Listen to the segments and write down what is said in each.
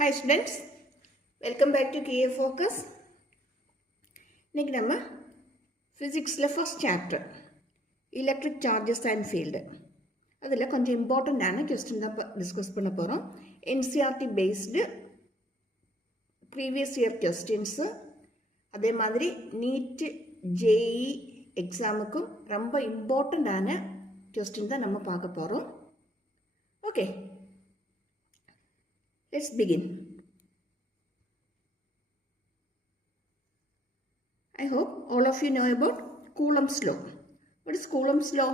Hi students, welcome back to KA Focus. இன்னைக்கு நம்ம ஃபிசிக்ஸில் first chapter electric charges and field அதில் கொஞ்சம் இம்பார்ட்டண்ட்டான கொஸ்டின் தான் டிஸ்கஸ் பண்ண போகிறோம். NCERT based previous year questions, அதே மாதிரி நீட் ஜேஇ எக்ஸாமுக்கும் ரொம்ப இம்பார்ட்டண்ட்டான கொஸ்டின் தான் நம்ம பார்க்க போகிறோம். Okay, let's begin. I hope all of you know about Coulomb's law. What is Coulomb's law?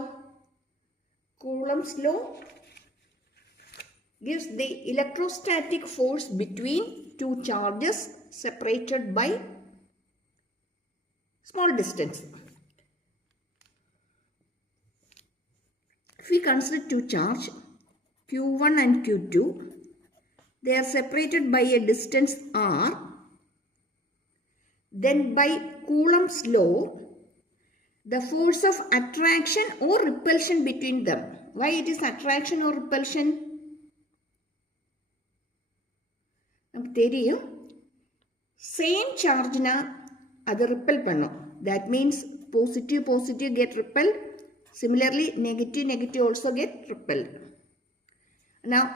Coulomb's law gives the electrostatic force between two charges separated by small distance. If we consider two charges Q1 and Q2, they are separated by a distance r. Then by Coulomb's law, the force of attraction or repulsion between them. Why it is attraction or repulsion? நமக்கு தெரியும், same charge na அது repel பண்ணும். That means positive get repelled. Similarly, negative also get repelled. Now,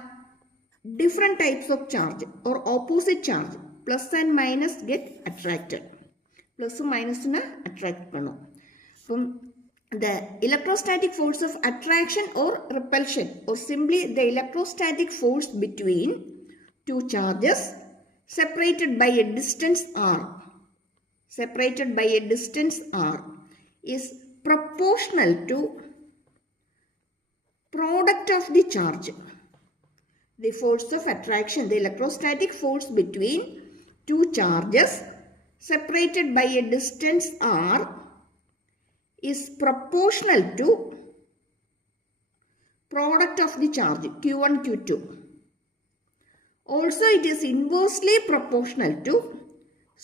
different types of charge or opposite charge, plus and minus, get attracted. Plus and minus na attract pannu. From the electrostatic force of attraction or repulsion, or simply the electrostatic force between two charges separated by a distance r, is proportional to product of the charge. The force of attraction, the electrostatic force between two charges separated by a distance r, is proportional to product of the charge Q1, Q2. Also, it is inversely proportional to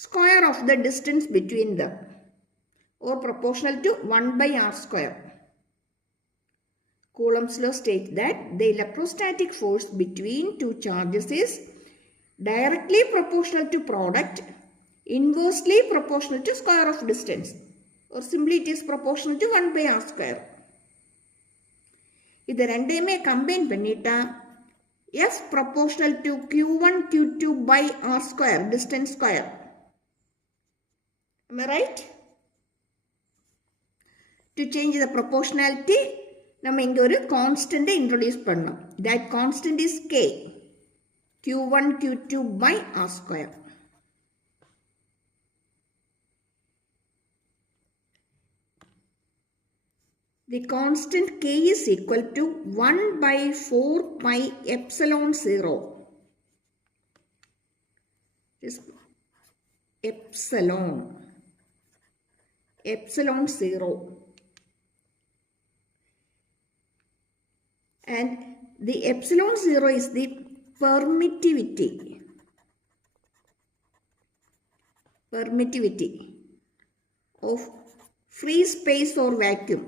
square of the distance between them, or proportional to 1 by r square. Coulomb's law states that the electrostatic force between two charges is directly proportional to product, inversely proportional to square of distance, or simply it is proportional to 1 by r square. இது ரெண்டையுமே கம்பைன் பண்ணிட்டா F proportional to Q1 Q2 by r square, distance square. Am I right? To change the proportionality, நம்ம இங்க ஒரு constant introduce பண்ணோம். That constant is K, Q1 Q2 by r square. The constant K is equal to 1 by 4 pi epsilon 0. This epsilon 0. And the epsilon 0 is the permittivity of free space or vacuum.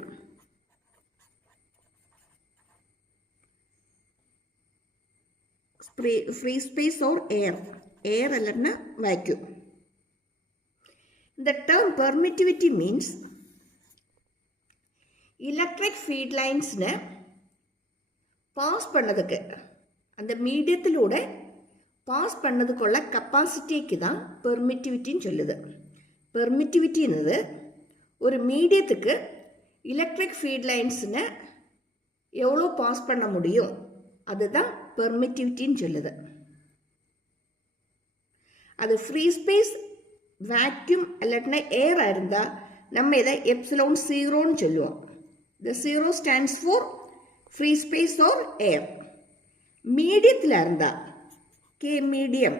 Free space or air alladna vacuum. The term permittivity means electric field lines na pass பண்ணதுக்கு, அந்த மீடியத்திலூட பாஸ் பண்ணதுக்குள்ள கப்பாசிட்டிக்கு தான் பெர்மிட்டிவிட்டின்னு சொல்லுது. பெர்மிட்டிவிட்டின்னு ஒரு மீடியத்துக்கு எலக்ட்ரிக் ஃபீல்ட் லைன்ஸ்னு எவ்வளோ பாஸ் பண்ண முடியும், அதுதான் பெர்மிட்டிவிட்டின்னு சொல்லுது. அது ஃப்ரீ ஸ்பேஸ், வேக்யூம் இல்லாட்டினா ஏராக இருந்தால் நம்ம இதை எப்சிலோன் 0ன்னு சொல்லுவோம். The 0 stands for free space or air. மீடியத்தில் இருந்தால் K medium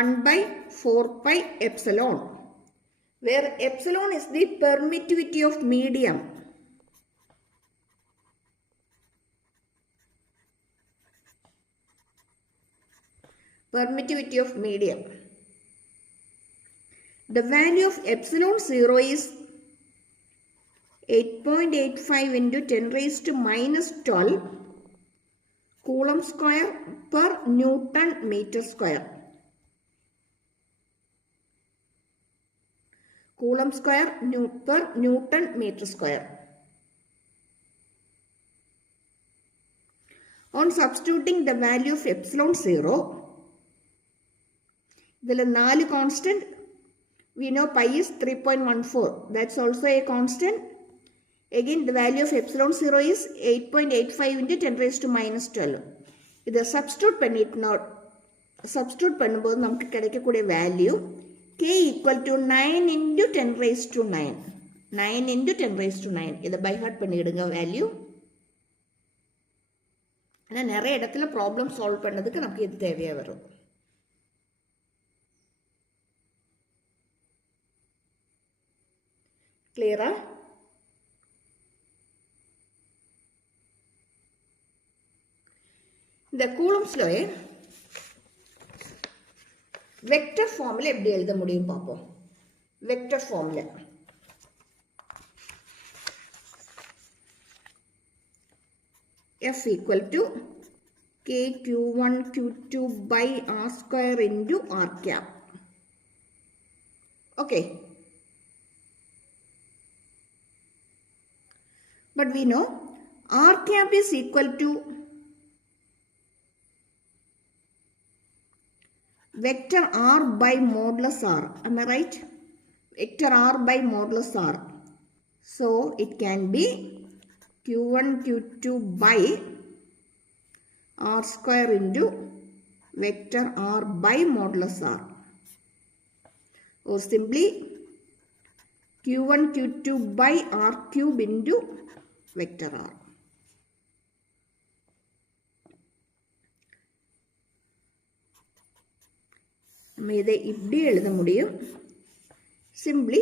1 by 4 pi epsilon, where epsilon is the permittivity of medium. Permittivity of medium. The value of epsilon 0 is 8.85 into 10 raised to minus 12 Coulomb square per Newton meter square. Coulomb square per Newton meter square. On substituting the value of epsilon 0, ഇതിൽ 4 constant, we know pi is 3.14, that's also a constant. Again the value of epsilon 0 is 8.85 into 10 raised to minus 12. ഇത് substitute பண்ணும்போது നമുക്ക് கிடைக்கக்கூடிய value k equal to 9 into 10 raised to 9. 9 into 10 raised to 9. இதை by heart பண்ணிடுங்க value. ஆனால் நிறைய இடத்துல ப்ராப்ளம் சால்வ் பண்ணதுக்கு நமக்கு இது தேவையாக வரும். கிளியரா? இந்த கூலம்ஸ் லா வெக்டர் ஃபார்முலா எப்படி எழுத முடியும் பார்ப்போம். Vector formula F equal to K Q1 Q2 by R square into R cap. Okay. But we know R cap is equal to vector R by modulus R. Am I right? Vector R by modulus R. So it can be Q1 Q2 by R square into vector R by modulus R, or simply Q1 Q2 by R cube into vector R. நம்ம இதை இப்படி எழுத முடியும். Simply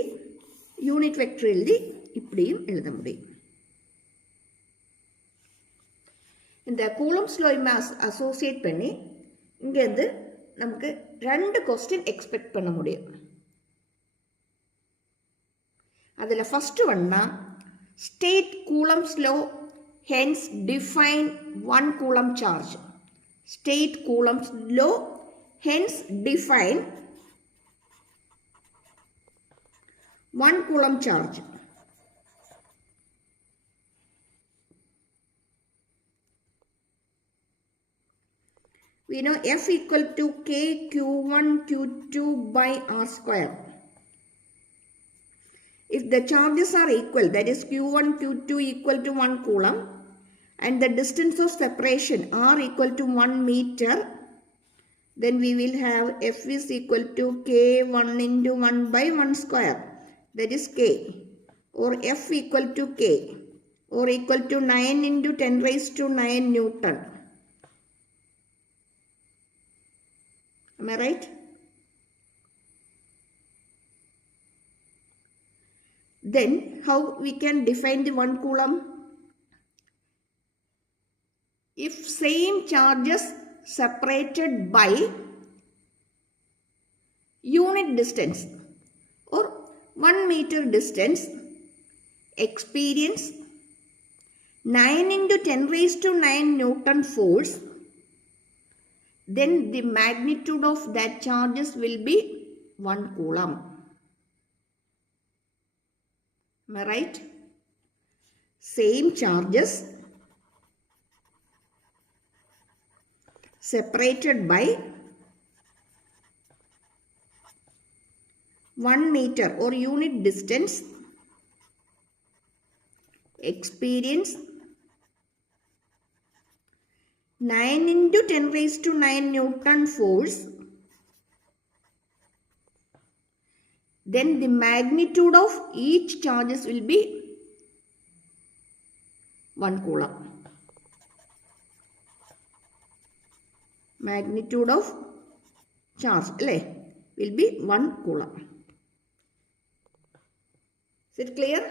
unit vector எழுதி இப்படியும் எழுத முடியும். இந்த கூலம்ஸ் லா அசோசியேட் பண்ணி இங்கேருந்து நமக்கு 2 கொஸ்டின் எக்ஸ்பெக்ட் பண்ண முடியும். அதில் ஃபஸ்ட்டு ஒன்னா state Coulomb's law hence define 1 coulomb charge. State Coulomb's law hence define 1 coulomb charge. We know F equal to K Q1 Q2 by R square. If the charges are equal, that is Q1 Q2 equal to 1 coulomb and the distance of separation R equal to 1 meter, then we will have F is equal to K1 into 1 by 1 square, that is K, or F equal to K, or equal to 9 into 10 raised to 9 Newton. Am I right? Then how we can define the 1 coulomb? If same charges separated by unit distance or 1 meter distance experience 9 into 10 raised to 9 Newton force, then the magnitude of that charges will be 1 coulomb. Am I right? Same charges separated by 1 meter or unit distance experience 9 into 10 raised to 9 Newton force, then the magnitude of each charges will be 1 coulomb. Magnitude of charge will be 1 coulomb. Is it clear?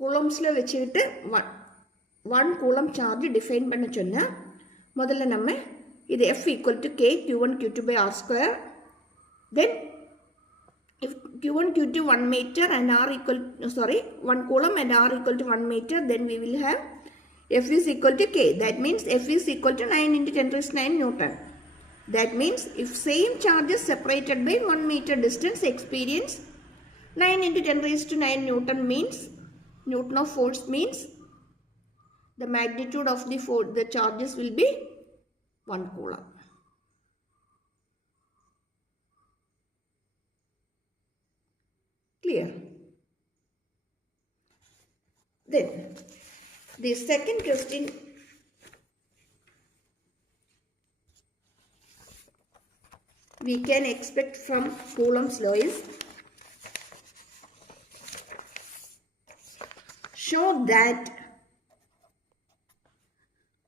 கூலம்ஸில் வச்சுக்கிட்டு 1 coulomb charge define பண்ண சொன்னால் முதல்ல நம்ம இது F equal to K Q1 Q2 by R square. Then if Q1, Q2 1 meter and R equal, 1 coulomb and R equal to 1 meter, then we will have F is equal to K. That means F is equal to 9 into 10 raised to 9 Newton. That means if same charges separated by 1 meter distance experience 9 into 10 raised to 9 Newton means, Newton of force means the magnitude of the charges will be 1 coulomb. Clear? Then the second question we can expect from Coulomb's law is, show that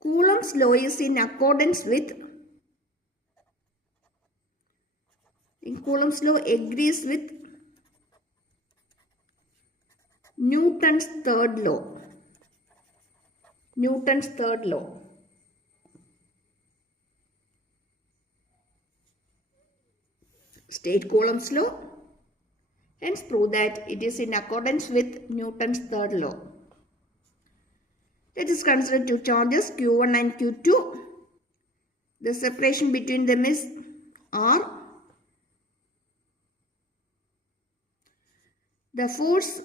Coulomb's law is in accordance with, Coulomb's law agrees with Newton's third law. Newton's third law. State Coulomb's law. Hence prove that it is in accordance with Newton's third law. Let us consider two charges Q1 and Q2. The separation between them is R. The force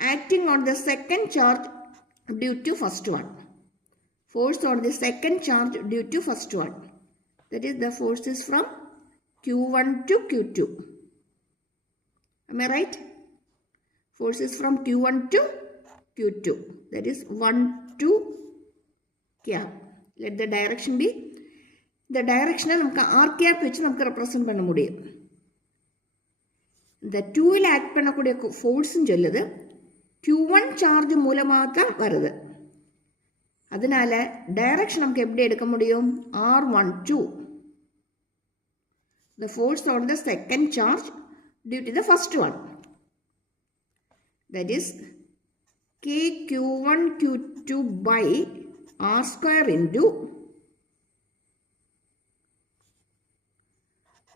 acting on the second charge due to first one. Force on the second charge due to first one. That is, the force is from Q1 to Q2. Am I right? Force is from Q1 to Q2. That is 1, 2 cap. Let the direction be. The direction നമുക്ക് R cap വെച്ച് നമുക്ക് represent பண்ண முடியும். இந்த 2ல் ஆக்ட் பண்ணக்கூடிய ஃபோர்ஸும் சொல்லுது Q1 சார்ஜ் மூலமாக தான் வருது. அதனால டைரக்ஷன் நமக்கு எப்படி எடுக்க முடியும்? R12. The force on the second charge due to the first one. That is KQ1 Q2 by R square into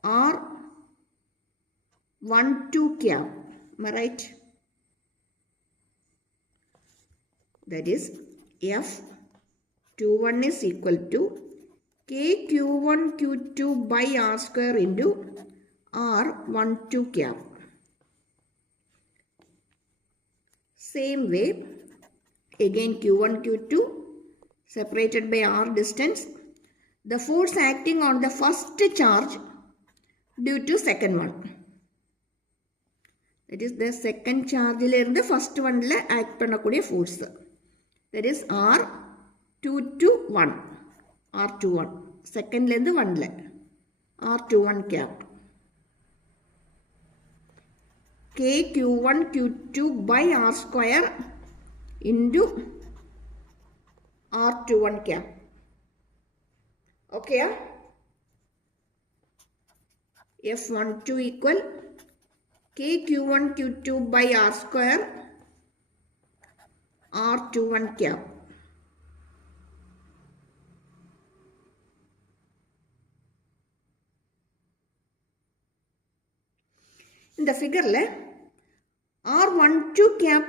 R12 cap. Am I right? That is F21 is equal to KQ1 Q2 by R square into R12 cap. Same way, again Q1 Q2 separated by R distance. The force acting on the first charge due to second one. That is, the second charge the first one act பண்ணக்கூடிய force. That is R221. R21. Second length 1 R21 cap. KQ1 Q2 by R square into R21 cap. Okay? F12 equal KQ1 Q2 by R square R21 cap. In the figure, R12 cap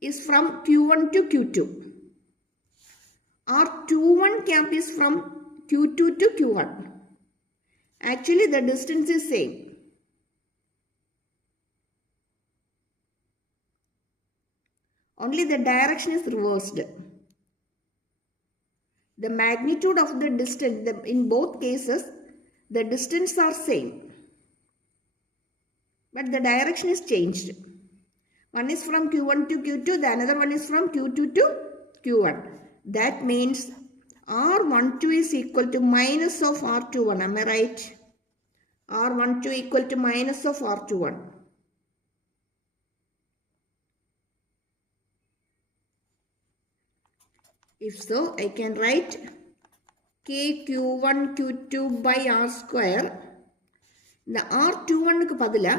is from Q1 to Q2. R21 cap is from Q2 to Q1. Actually, the distance is same. Only the direction is reversed. The magnitude of the distance, in both cases, the distance are same. But the direction is changed. One is from Q1 to Q2, the another one is from Q2 to Q1. That means R12 is equal to minus of R21. Am I right? R12 equal to minus of R21. If so, I can write KQ1 Q2 by R square. The R21 க்கு பதிலா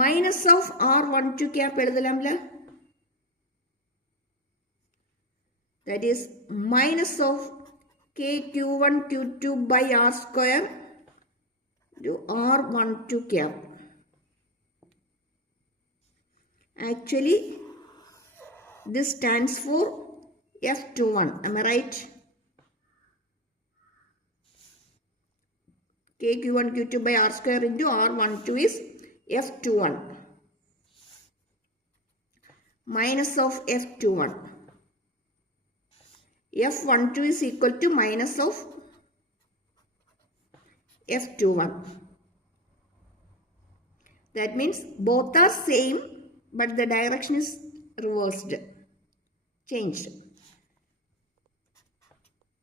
minus of R12 cap எழுதலாம்ல? That is minus of KQ1 Q2 by R square to R12 cap. Actually, this stands for F21. Am I right? K Q1 Q2 by R square into R12 is F21 minus of F21. F12 is equal to minus of F21. That means both are same, but the direction is reversed, changed.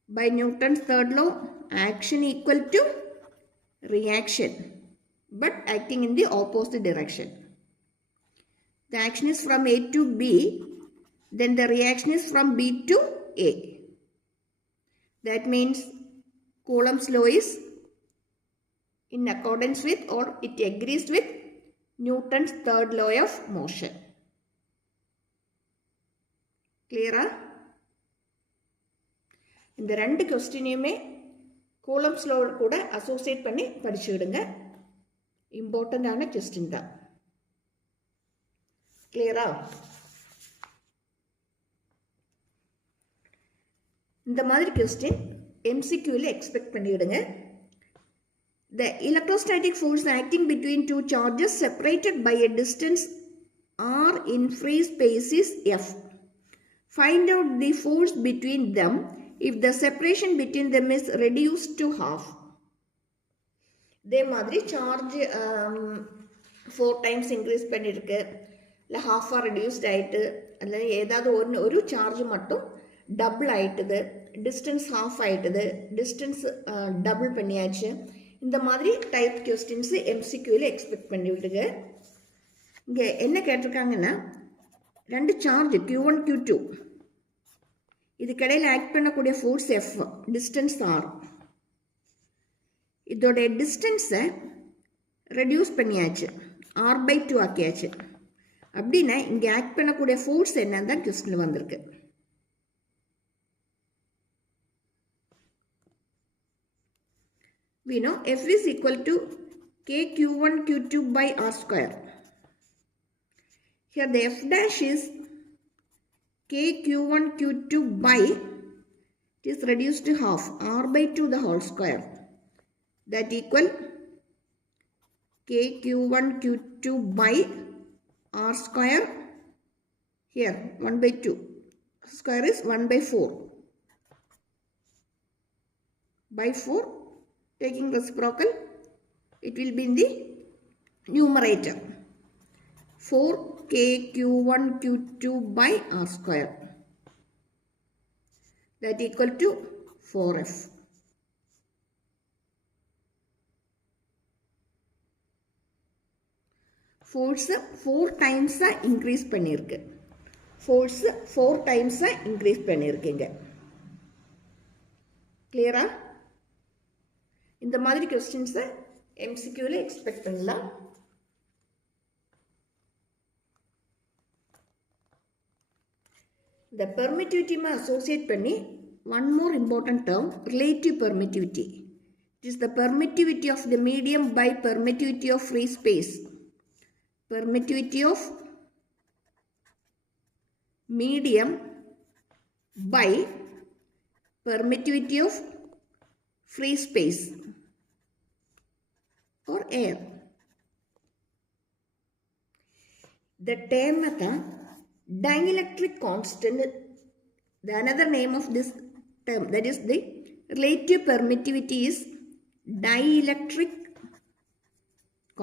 By Newton's third law, action equal to reaction, but acting in the opposite direction. The action is from A to B, then the reaction is from B to A. That means Coulomb's law is in accordance with, or it agrees with, Newton's third law of motion. Clear? இந்த ரெண்டு கொஸ்டினையுமே கூலம்ஸ் லா கூட அசோசியேட் பண்ணி படிச்சுடுங்க. இம்பார்ட்டண்டான கொஸ்டின் தான். கிளியரா? இந்த மாதிரி கொஸ்டின் MCQல எக்ஸ்பெக்ட் பண்ணிடுங்க. The electrostatic force acting between two charges separated by a distance r in free space is F. Find out the force between them if the separation between them is reduced to half. இதே மாதிரி சார்ஜ் 4 times increase பண்ணியிருக்கு, இல்லை ஹாஃபாக ரெடியூஸ்ட் ஆகிட்டு, அல்லது ஏதாவது ஒரு charge மட்டும் டபுள் ஆகிட்டுது, டிஸ்டன்ஸ் ஹாஃப் ஆகிட்டுது, டிஸ்டன்ஸ் டபுள் பண்ணியாச்சு. இந்த மாதிரி டைப் கொஸ்டின்ஸு MCQவில் எக்ஸ்பெக்ட் பண்ணிவிடுங்க. இங்கே என்ன கேட்டிருக்காங்கன்னா, ரெண்டு சார்ஜ் Q1 Q2 இதுக்கடையில் ஆக்ட் பண்ணக்கூடிய ஃபோர்ஸ் F, டிஸ்டன்ஸ் R. இதோடைய டிஸ்டன்ஸை ரெடியூஸ் பண்ணியாச்சு, R/2 ஆக்கியாச்சு. அப்படின்னா இங்கே ஆக்ட் பண்ணக்கூடிய ஃபோர்ஸ் என்னன்னு தான் கொஸ்டின் வந்திருக்கு. We know F is equal to K Q1 Q2 by R square. Here the F dash is K Q1 Q2 by, it is reduced to half, R/2 the whole square. That equal K Q1 Q2 by R square. Here 1/2 square is 1/4. By 4, taking reciprocal, it will be in the numerator. 4K Q1 Q2 by R square. That equal to 4F. Force 4 times increase பண்ணிருக்கு. Force 4 times increase பண்ணிருக்கீங்க. Clear? இந்த மாதிரி கொஸ்டின்ஸ் MCQல எக்ஸ்பெக்ட் பண்ணலாம். The permittivity associate பண்ணி one more important term, relative permittivity. It is the permittivity of the medium by permittivity of free space. Permittivity of medium by permittivity of free space or air. The term dielectric constant, the another name of this term, that is the relative permittivity, is dielectric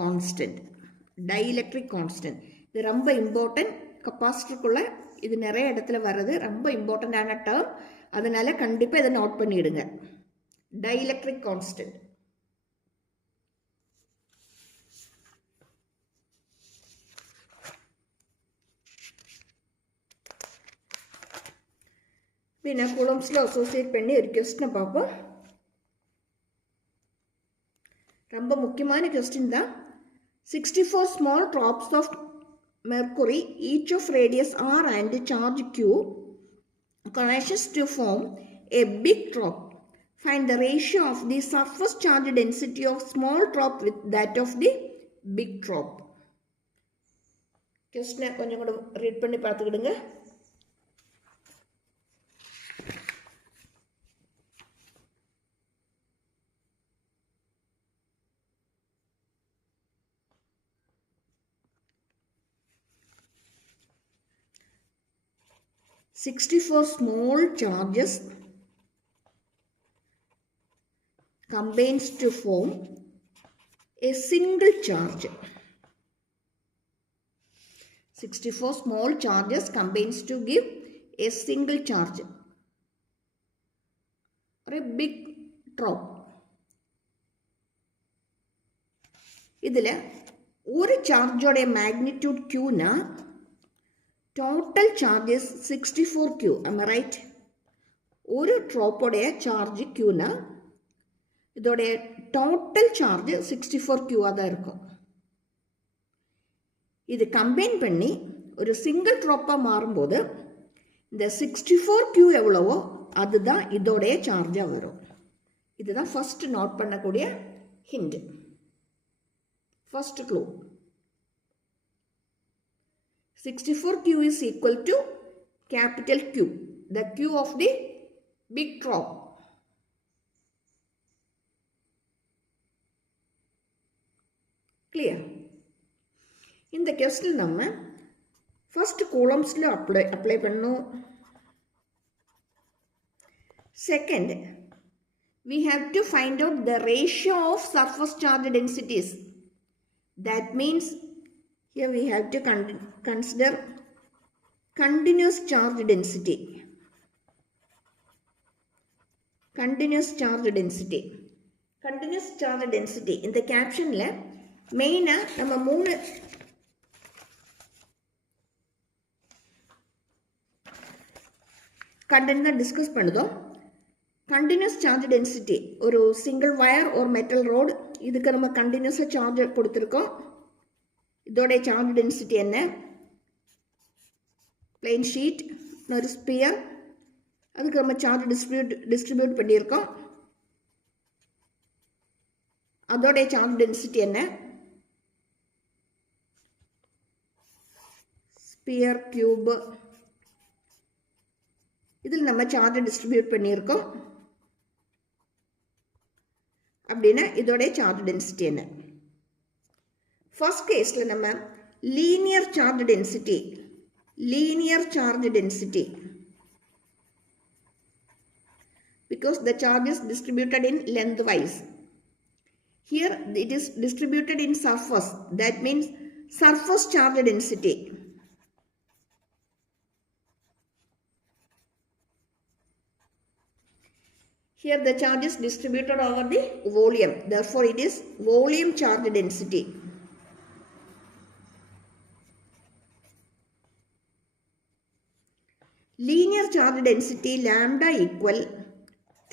constant. Dielectric constant இது ரொம்ப இம்பார்ட்டன்ட். கப்பாசிட்டருக்குள்ள இது நிறைய இடத்துல வர்றது ரொம்ப இம்பார்ட்டண்டான டேர்ம். அதனால கண்டிப்பாக இதை நோட் பண்ணிடுங்க. Dielectric constant. பின்ன கூலம்ஸில் அசோசியேட் பண்ணி ஒரு கொஸ்டினை பார்ப்போம். ரொம்ப முக்கியமான கொஸ்டின் தான். 64 small drops of mercury, each of radius r and charge q, connections to form a big drop. Find the ratio of the surface charge density of small drop with that of the big drop. Question கொஞ்சம் கூட ரீட் பண்ணி பார்த்துக்கிடுங்க. "64 small charges combines to form a single charge." 64 small charges combines to give a single charge or a big drop. ഇതില് ഒരു ചാർജോടെ magnitude ക്യൂന് total charges 64 Q. am I right? ഒരു ഡ്രോപ്പോടെ ചാർജ് ക്യൂന് இதோட டோட்டல் சார்ஜ் 64 கியூவாக தான் இருக்கும். இது கம்பைன் பண்ணி ஒரு சிங்கிள் ட்ராப்பாக மாறும்போது இந்த 64 கியூ எவ்வளவோ அதுதான் இதோடைய சார்ஜாக வரும். இதுதான் ஃபர்ஸ்ட் நோட் பண்ணக்கூடிய hint, first clue. 64 Q is equal to capital Q, the Q of the big drop. Clear? இந்த question நம்ம first columnsல apply பண்ணோம். Second, we have to find out the ratio of surface charge densities. That means here we have to consider continuous charge density. Continuous charge density. Continuous charge density. In the caption la main நம்ம மூணு content தான் டிஸ்கஸ் பண்ணுதோம். continuous charge density ஒரு single wire or metal rod இதுக்கு நம்ம continuous charge கொடுத்திருக்கோம். இதோட charge density என்ன? plain sheet ஒரு sphere அதுக்கு நம்ம charge distribute பண்ணியிருக்கோம். அதோட charge density என்ன? sphere cube இதில் நம்ம charge distribute பண்ணியிருக்கோம். அப்படின்னா இதோட charge density என்ன? First caseல நம்ம linear charge density because the charge is distributed in lengthwise. Here it is distributed in surface, that means surface charge density. Here the charge is distributed over the volume, therefore it is volume charge density. Linear charge density lambda equal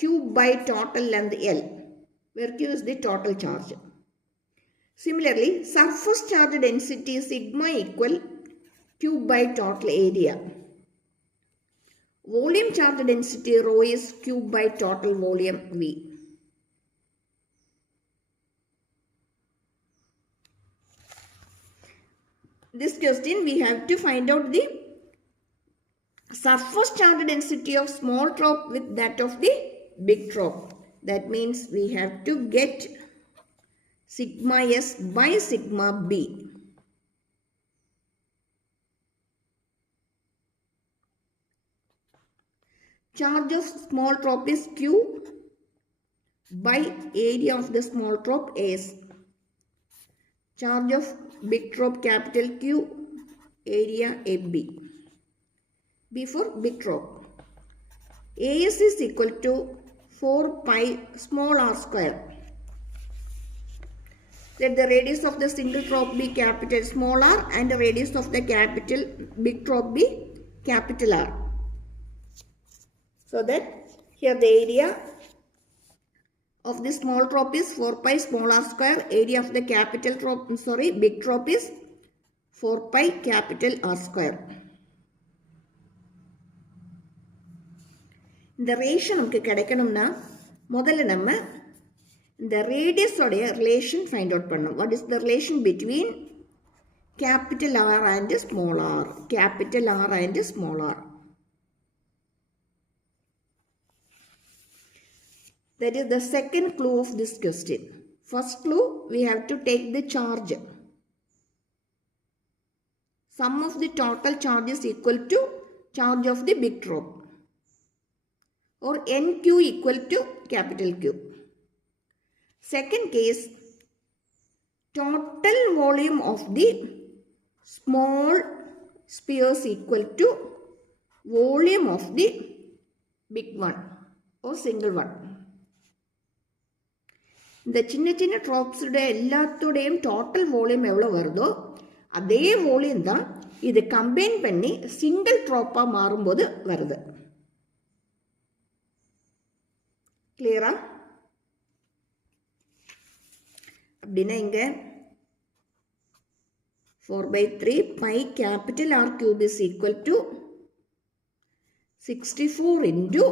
Q by total length L, where Q is the total charge. Similarly, surface charge density sigma equal Q by total area. Volume charge density rho is Q by total volume V. This question we have to find out the surface charge density of small drop with that of the big drop. That means we have to get sigma S by sigma B. Charge of small drop is Q by area of the small drop S. Charge of big drop capital Q, area AB. B for big drop. AS is equal to 4 pi small r square. Let the radius of the single drop be capital small r and the radius of the capital big drop be capital R. So that here the area of the small drop is 4 pi small r square. Area of the capital drop, big drop is 4 pi capital R square. The ratio நமக்கு கிடைக்கணும்னா முதல்ல நம்ம இந்த ரேடியஸோடைய relation find out பண்ணோம். What is the relation between capital R and small r? Capital R and small r. That is the second clue of this question. First clue, we have to take the charge. Sum of the total charge is equal to charge of the big drop, or NQ equal to capital Q. Second case, total volume of the small spheres equal to volume of the big one or single one. இந்த சின்ன சின்ன ட்ராப்ஸுடைய எல்லாத்தோடையும் total volume எவ்வளோ வருதோ அதே வால்யூம் தான் இது கம்பைன் பண்ணி சிங்கிள் ட்ராப்பாக மாறும்போது வருது. கிளியரா? அப்படின்னா இங்கே 4/3 pi capital R cube is equal to 64 into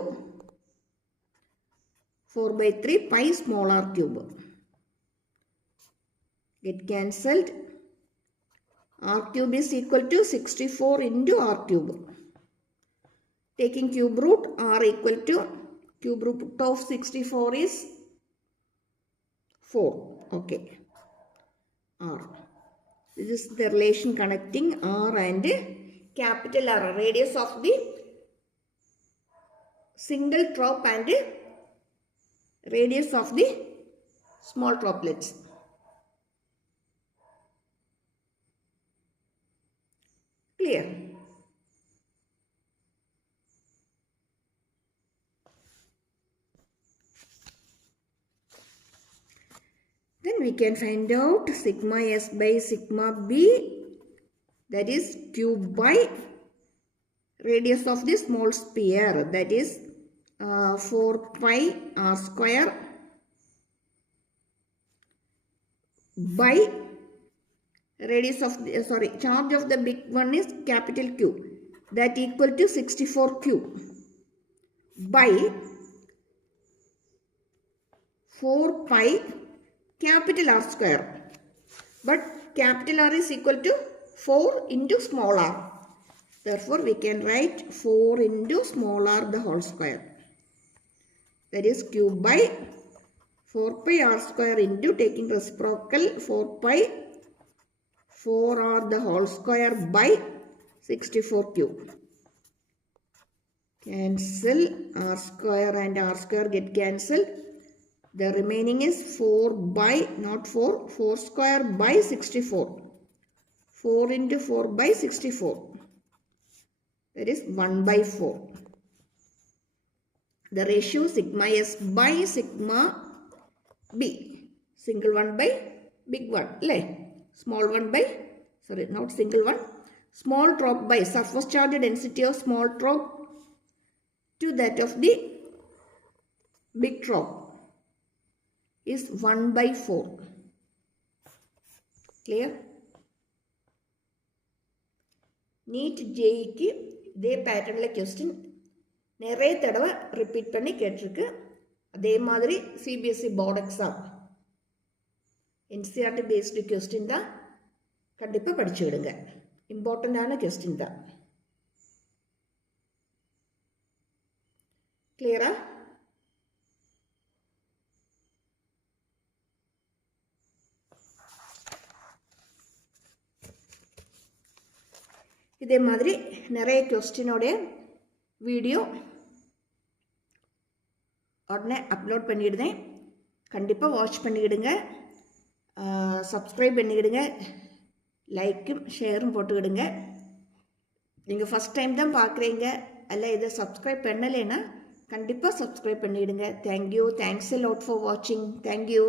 4/3 pi small r cube. Get cancelled. R cube is equal to 64 into R cube. Taking cube root, R equal to cube root of 64 is 4. Okay. R. This is the relation connecting R and capital R, radius of the single drop and radius of the small droplets. Clear? Then we can find out sigma S by sigma B, that is Q by radius of the small sphere, that is 4 pi R square by radius of the, charge of the big one is capital Q, that equal to 64Q by 4 pi capital R square, but capital R is equal to 4 into small r. Therefore, we can write 4 into small r the whole square. That is Q by 4 pi R square into, taking reciprocal, 4 pi 4r the whole square by 64Q. Cancel, R square and R square get cancelled. The remaining is 4 by, not 4, 4 square by 64. 4 into 4 by 64. That is 1 by 4. The ratio sigma S by sigma B. Single one by big one. Small one by, not single one. Small drop by surface charge density of small drop to that of the big drop is 1 by 4. Clear? NEET JEE இதே பேட்டர்னில் கொஸ்டின் நிறைய தடவை ரிப்பீட் பண்ணி கேட்டிருக்கு. அதே மாதிரி CBSE board exam NCERT based question தான், கண்டிப்பாக படிச்சுவிடுங்க. இம்பார்ட்டண்டான கொஸ்டின் தான். கிளியரா? இதே மாதிரி நிறைய கொஸ்டினோடைய வீடியோ உடனே அப்லோட் பண்ணிவிடுதேன். கண்டிப்பாக வாட்ச் பண்ணிவிடுங்க, சப்ஸ்கிரைப் பண்ணிவிடுங்க, லைக்கும் ஷேரும் போட்டுவிடுங்க. நீங்கள் ஃபஸ்ட் டைம் தான் பார்க்குறீங்க, அல்ல இதை சப்ஸ்கிரைப் பண்ணலைன்னா கண்டிப்பாக சப்ஸ்கிரைப் பண்ணிவிடுங்க. Thank you. Thanks a lot for வாட்சிங். தேங்க்யூ.